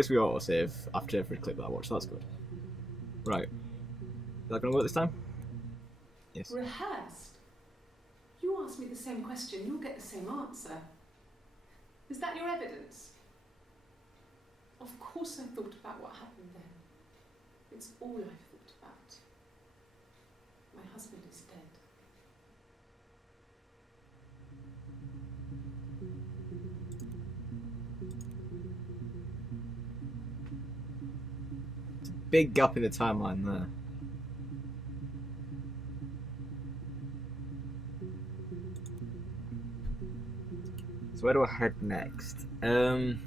least we autosave after every clip that I watch, so that's good. Right. Is that going to work this time? Yes. Rehearsed? You ask me the same question, you'll get the same answer. Is that your evidence? Of course I thought about what happened then. It's all I've thought about. My husband is dead. Big gap in the timeline there. So where do I head next? An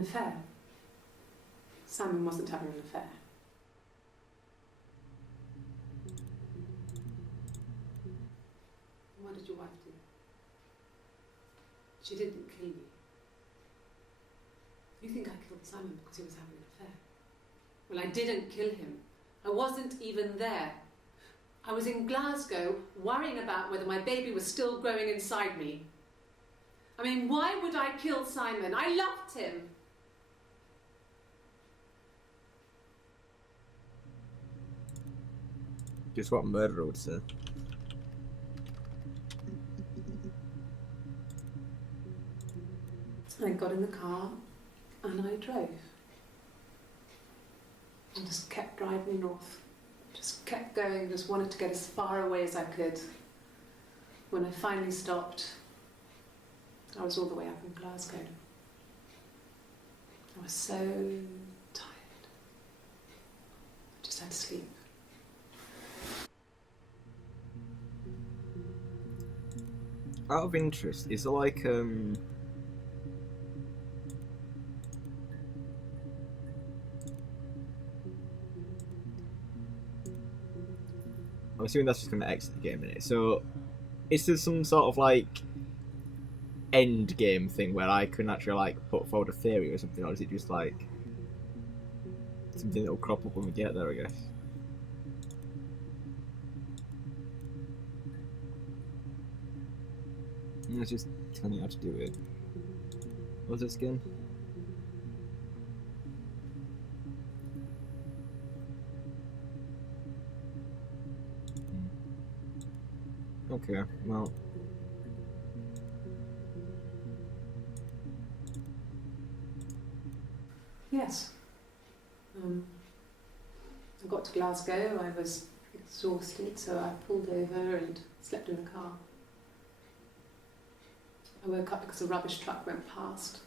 affair? Simon wasn't having an affair. What did your wife do? She didn't kill you. You think I killed Simon because he was having an affair? Well, I didn't kill him. I wasn't even there. I was in Glasgow worrying about whether my baby was still growing inside me. I mean, why would I kill Simon? I loved him. Just what a murderer would say. I got in the car and I drove. And just kept driving north. Just kept going, just wanted to get as far away as I could. When I finally stopped, I was all the way up in Glasgow. I was so tired. I just had to sleep. Out of interest, is there like I'm assuming that's just going to exit the game, innit? So, is there some sort of like end game thing where I can actually like put forward a theory or something, or is it just like something that will crop up when we get there? I guess. It's just telling you how to do it. What's this again? Okay, well. Yes. I got to Glasgow, I was exhausted, so I pulled over and slept in the car. I woke up because a rubbish truck went past.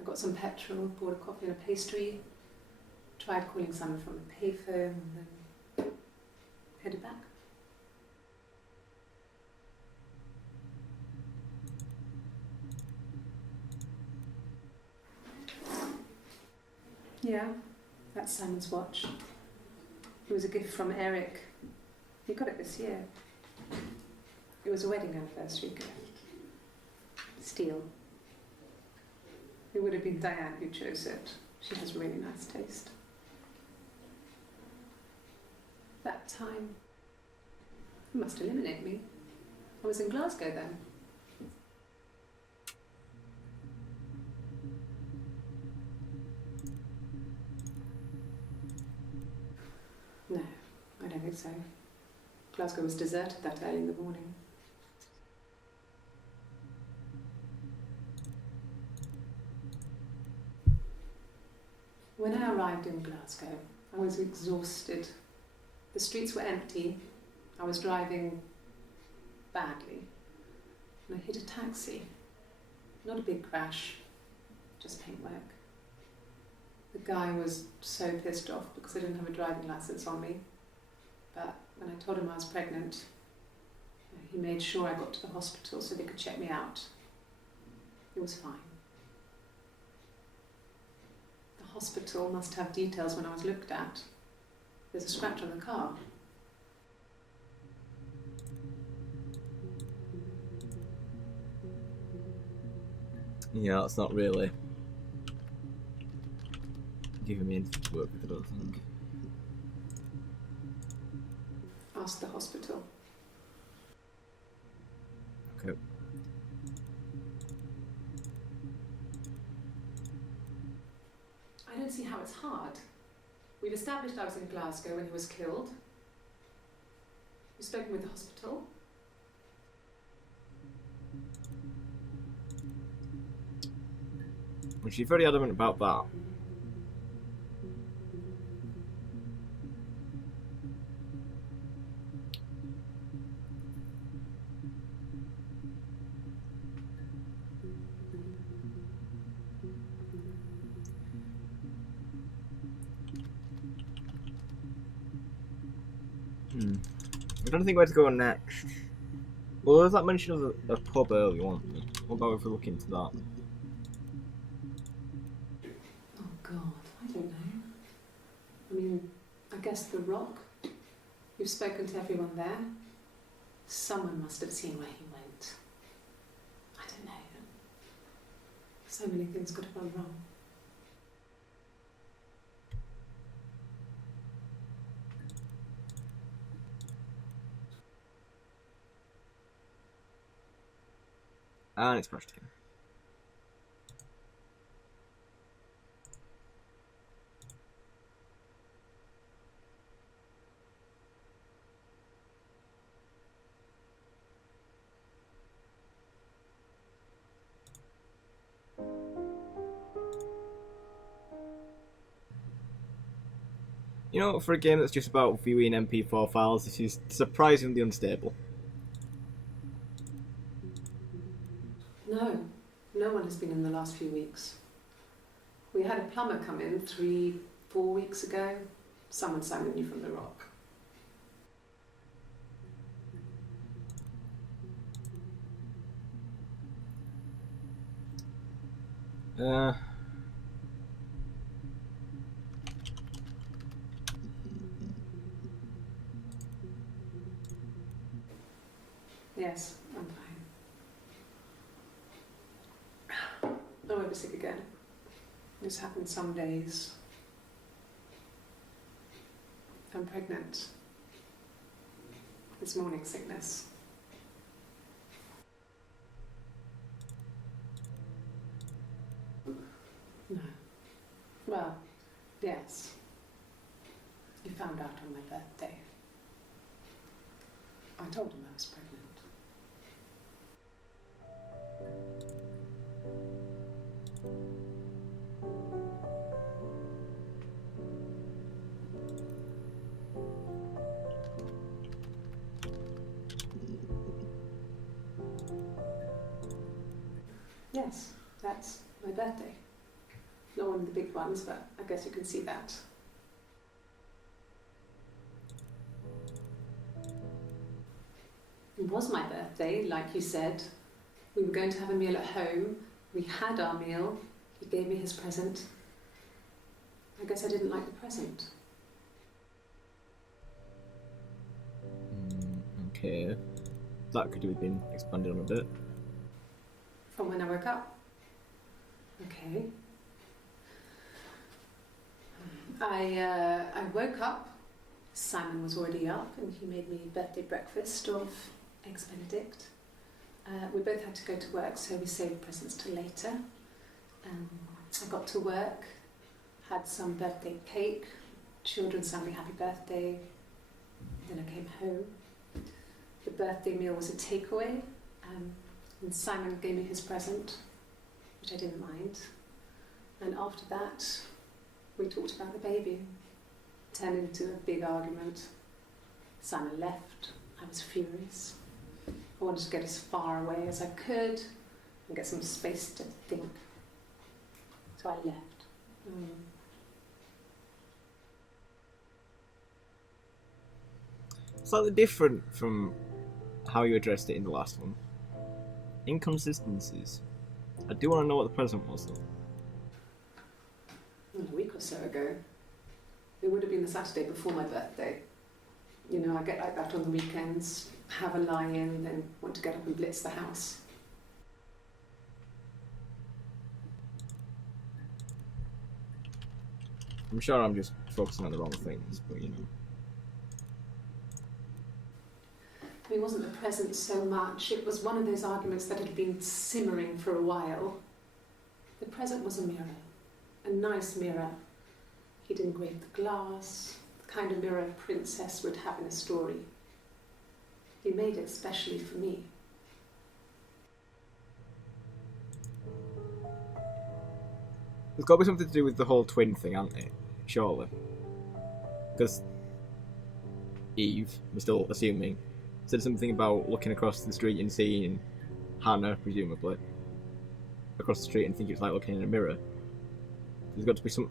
I got some petrol, bought a coffee and a pastry, tried calling someone from a payphone, and then headed back. Yeah, that's Simon's watch. It was a gift from Eric. He got it this year. It was a wedding anniversary gift. Steel. It would have been Diane who chose it. She has really nice taste. That time, you must eliminate me. I was in Glasgow then. No, I don't think so. Glasgow was deserted that early in the morning. When I arrived in Glasgow, I was exhausted. The streets were empty. I was driving badly. And I hit a taxi. Not a big crash, just paintwork. The guy was so pissed off because I didn't have a driving license on me. But when I told him I was pregnant, he made sure I got to the hospital so they could check me out. It was fine. The hospital must have details when I was looked at. There's a scratch on the car. Yeah, that's not really giving me anything to work with, I don't think. Ask the hospital. Okay. I don't see how it's hard. We've established I was in Glasgow when he was killed. You've spoken with the hospital. Well, she's very adamant about that. I don't think where to go next. Well, there's that mention of a pub earlier, wasn't there? What about if we look into that? Oh God, I don't know. I mean, I guess the Rock. You've spoken to everyone there. Someone must have seen where he went. I don't know. So many things could have gone wrong. And it's crashed again. You know, for a game that's just about viewing MP4 files, this is surprisingly unstable. No one has been in the last few weeks. We had a plumber come in 3-4 weeks ago. Someone Simon knew from the Rock. Yes, I'm fine. I won't be sick again. This happens some days. I'm pregnant. It's morning sickness. No. Well, yes. You found out on my birthday. I told him I was pregnant. Yes, that's my birthday. Not one of the big ones, but I guess you can see that. It was my birthday, like you said. We were going to have a meal at home. We had our meal. He gave me his present. I guess I didn't like the present. Okay. That could have been expanded on a bit. From when I woke up. Okay. I woke up. Simon was already up and he made me birthday breakfast of eggs Benedict. We both had to go to work, so we saved presents till later. I got to work, had some birthday cake, children sang me happy birthday. Then I came home. The birthday meal was a takeaway, and Simon gave me his present, which I didn't mind. And after that, we talked about the baby. It turned into a big argument. Simon left. I was furious. I wanted to get as far away as I could and get some space to think. So I left. Slightly different from how you addressed it in the last one. Inconsistencies. I do want to know what the present was, though. A week or so ago. It would have been the Saturday before my birthday. You know, I get like that on the weekends, have a lie-in, then want to get up and blitz the house. I'm sure I'm just focusing on the wrong things, but you know. mean, it wasn't the present so much. It was one of those arguments that had been simmering for a while. The present was a mirror, a nice mirror. He'd engraved the glass, the kind of mirror a princess would have in a story. He made it specially for me. There's got to be something to do with the whole twin thing, hasn't it? Surely. Because Eve, we're still assuming, said something about looking across the street and seeing Hannah, presumably, across the street and thinking it's like looking in a mirror. There's got to be some...